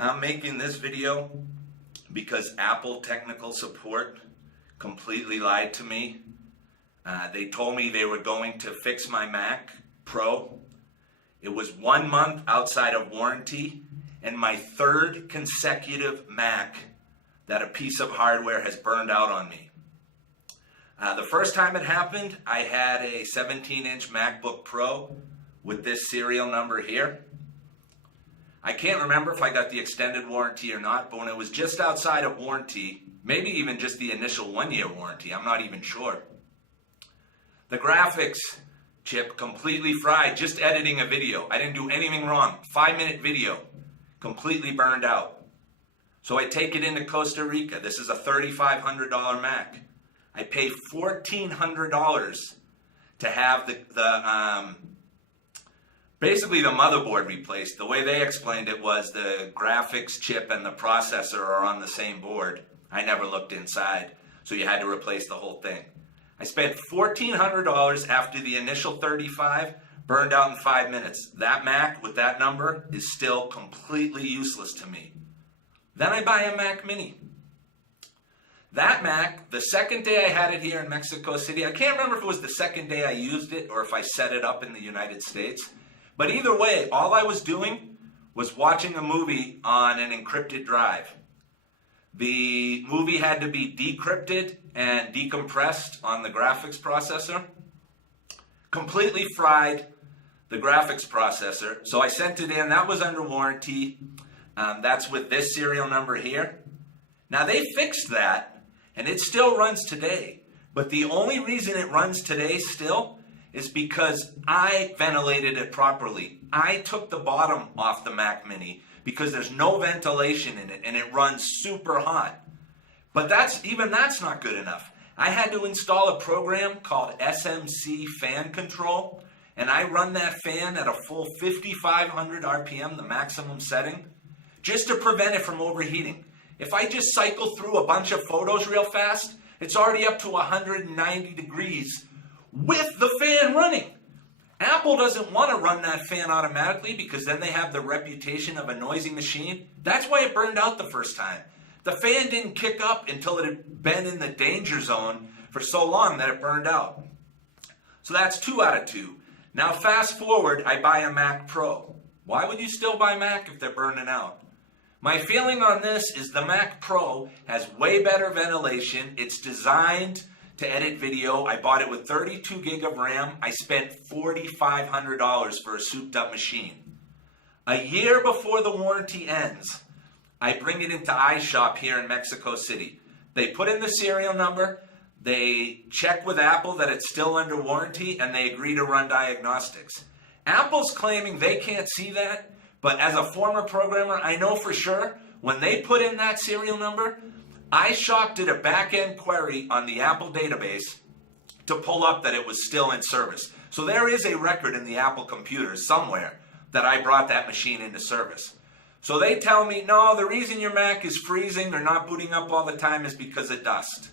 I'm making this video because Apple technical support completely lied to me. They told me they were going to fix my Mac Pro. It was 1 month outside of warranty and my third consecutive Mac that a piece of hardware has burned out on me. The first time it happened, I had a 17-inch MacBook Pro with this serial number here. I can't remember if I got the extended warranty or not, but when it was just outside of warranty, maybe even just the initial 1-year warranty, I'm not even sure. The graphics chip completely fried, just editing a video. I didn't do anything wrong. 5-minute video, completely burned out. So I take it into Costa Rica. This is a $3,500 Mac. I pay $1,400 to have basically the motherboard replaced. The way they explained it was the graphics chip and the processor are on the same board. I never looked inside, so you had to replace the whole thing. I spent $1,400 after the initial $35, burned out in 5 minutes. That Mac with that number is still completely useless to me. Then I buy a Mac Mini. That Mac, the second day I had it here in Mexico City, I can't remember if it was the second day I used it or if I set it up in the United States. But either way, all I was doing was watching a movie on an encrypted drive. The movie had to be decrypted and decompressed on the graphics processor. Completely fried the graphics processor. So I sent it in. That was under warranty. That's with this serial number here. Now they fixed that and it still runs today. But the only reason it runs today still is because I ventilated it properly. I took the bottom off the Mac Mini because there's no ventilation in it and it runs super hot. But that's not good enough. I had to install a program called SMC fan control, and I run that fan at a full 5,500 RPM, the maximum setting, just to prevent it from overheating. If I just cycle through a bunch of photos real fast, it's already up to 190 degrees with the fan running. Apple doesn't want to run that fan automatically because then they have the reputation of a noisy machine. That's why it burned out the first time. The fan didn't kick up until it had been in the danger zone for so long that it burned out. So that's 2 out of 2. Now fast forward, I buy a Mac Pro. Why would you still buy Mac if they're burning out? My feeling on this is the Mac Pro has way better ventilation. It's designed to edit video. I bought it with 32 gig of RAM. I spent $4,500 for a souped up machine. A year before the warranty ends, I bring it into iShop here in Mexico City. They put in the serial number, they check with Apple that it's still under warranty, and they agree to run diagnostics. Apple's claiming they can't see that, but as a former programmer, I know for sure when they put in that serial number, iShop did a back-end query on the Apple database to pull up that it was still in service. So there is a record in the Apple computers somewhere that I brought that machine into service. So they tell me, no, the reason your Mac is freezing, they're not booting up all the time, is because of dust.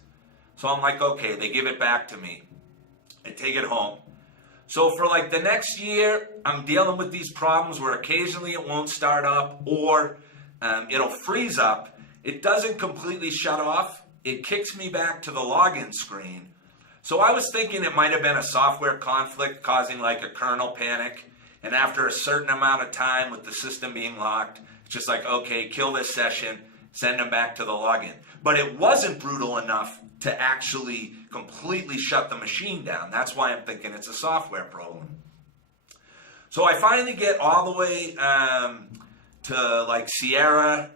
So I'm like, okay, they give it back to me. I take it home. So for like the next year, I'm dealing with these problems where occasionally it won't start up or it'll freeze up. It doesn't completely shut off. It kicks me back to the login screen. So I was thinking it might have been a software conflict causing like a kernel panic. And after a certain amount of time with the system being locked, it's just like, okay, kill this session, send them back to the login. But it wasn't brutal enough to actually completely shut the machine down. That's why I'm thinking it's a software problem. So I finally get all the way to like Sierra,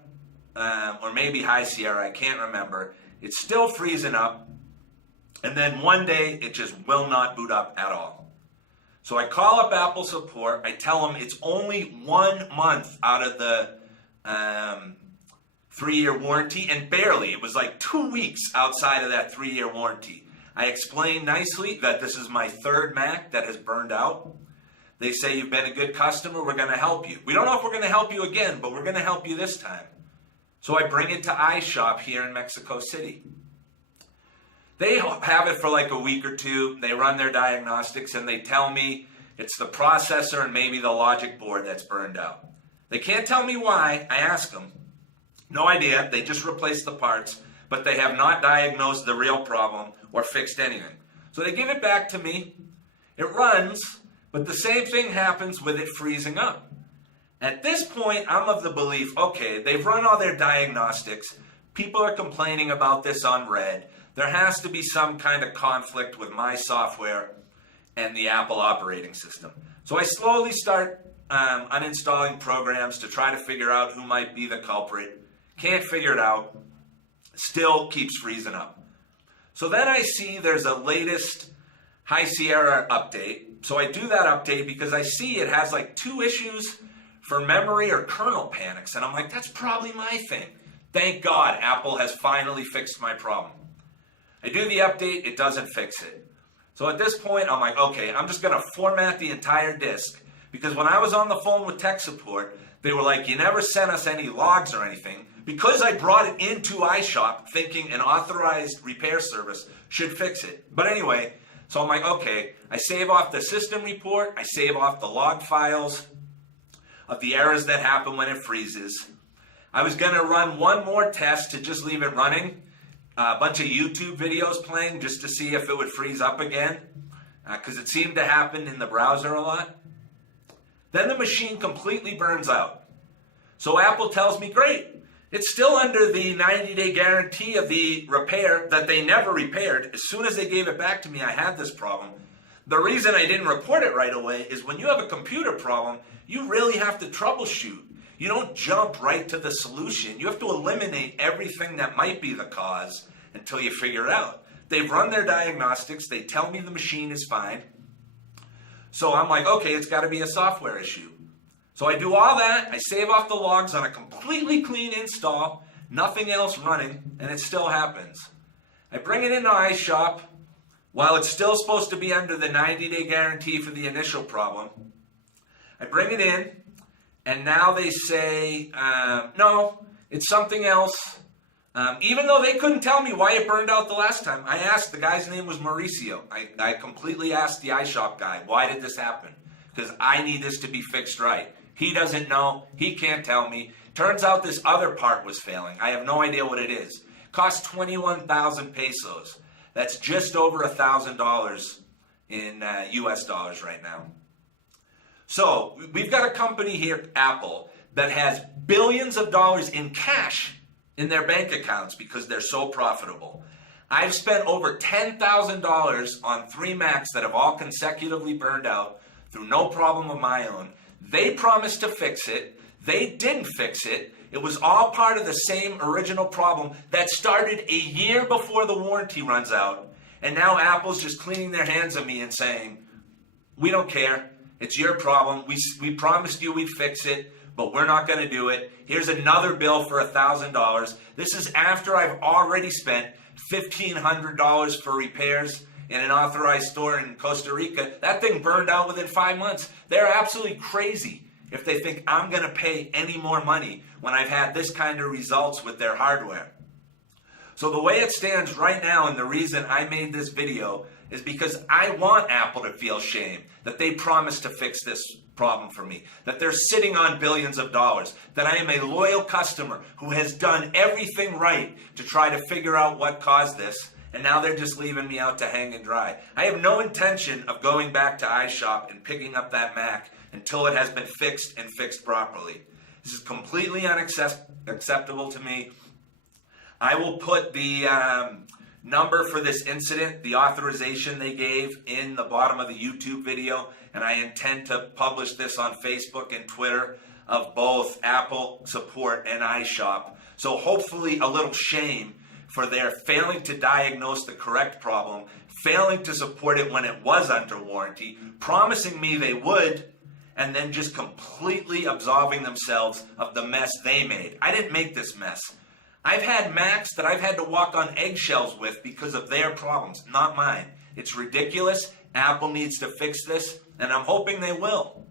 or maybe High Sierra, I can't remember. It's still freezing up. And then one day, it just will not boot up at all. So I call up Apple support. I tell them it's only 1 month out of the 3-year warranty, and barely. It was like 2 weeks outside of that 3-year warranty. I explain nicely that this is my third Mac that has burned out. They say, you've been a good customer, we're going to help you. We don't know if we're going to help you again, but we're going to help you this time. So I bring it to iShop here in Mexico City. They have it for like a week or two. They run their diagnostics and they tell me it's the processor and maybe the logic board that's burned out. They can't tell me why. I ask them. No idea, they just replaced the parts, but they have not diagnosed the real problem or fixed anything. So they give it back to me, it runs, but the same thing happens with it freezing up. At this point, I'm of the belief, okay, they've run all their diagnostics, people are complaining about this on Red, there has to be some kind of conflict with my software and the Apple operating system. So I slowly start uninstalling programs to try to figure out who might be the culprit. Can't figure it out. Still keeps freezing up. So then I see there's a latest High Sierra update. So I do that update because I see it has like 2 issues for memory or kernel panics. And I'm like, that's probably my thing. Thank God Apple has finally fixed my problem. I do the update, it doesn't fix it. So at this point, I'm like, okay, I'm just going to format the entire disk. Because when I was on the phone with tech support, they were like, you never sent us any logs or anything. Because I brought it into iShop thinking an authorized repair service should fix it. But anyway, so I'm like, okay, I save off the system report, I save off the log files of the errors that happen when it freezes. I was going to run one more test to just leave it running. A bunch of YouTube videos playing just to see if it would freeze up again. Because it seemed to happen in the browser a lot. Then the machine completely burns out. So Apple tells me, great. It's still under the 90-day guarantee of the repair that they never repaired. As soon as they gave it back to me, I had this problem. The reason I didn't report it right away is when you have a computer problem, you really have to troubleshoot. You don't jump right to the solution. You have to eliminate everything that might be the cause until you figure it out. They've run their diagnostics. They tell me the machine is fine. So I'm like, okay, it's got to be a software issue. So I do all that. I save off the logs on a completely clean install, nothing else running, and it still happens. I bring it into iShop. While it's still supposed to be under the 90-day guarantee for the initial problem, I bring it in, and now they say, no, it's something else. Even though they couldn't tell me why it burned out the last time. I asked, the guy's name was Mauricio. I completely asked the iShop guy, why did this happen? Because I need this to be fixed right. He doesn't know. He can't tell me. Turns out this other part was failing. I have no idea what it is. Cost 21,000 pesos. That's just over $1,000 in US dollars right now. So we've got a company here, Apple, that has billions of dollars in cash in their bank accounts because they're so profitable. I've spent over $10,000 on 3 Macs that have all consecutively burned out through no problem of my own. They promised to fix it. They didn't fix it. It was all part of the same original problem that started a year before the warranty runs out. And now Apple's just cleaning their hands of me and saying, we don't care. It's your problem. We promised you we'd fix it, but we're not going to do it. Here's another bill for $1,000. This is after I've already spent $1,500 for repairs in an authorized store in Costa Rica. That thing burned out within 5 months. They're absolutely crazy if they think I'm going to pay any more money when I've had this kind of results with their hardware. So the way it stands right now, and the reason I made this video, is because I want Apple to feel shame that they promised to fix this problem for me, that they're sitting on billions of dollars, that I am a loyal customer who has done everything right to try to figure out what caused this, and now they're just leaving me out to hang and dry. I have no intention of going back to iShop and picking up that Mac until it has been fixed and fixed properly. This is completely unacceptable to me. I will put the number for this incident, the authorization they gave, in the bottom of the YouTube video, and I intend to publish this on Facebook and Twitter of both Apple support and iShop. So hopefully a little shame for their failing to diagnose the correct problem, failing to support it when it was under warranty, promising me they would, and then just completely absolving themselves of the mess they made. I didn't make this mess. I've had Macs that I've had to walk on eggshells with because of their problems, not mine. It's ridiculous. Apple needs to fix this, and I'm hoping they will.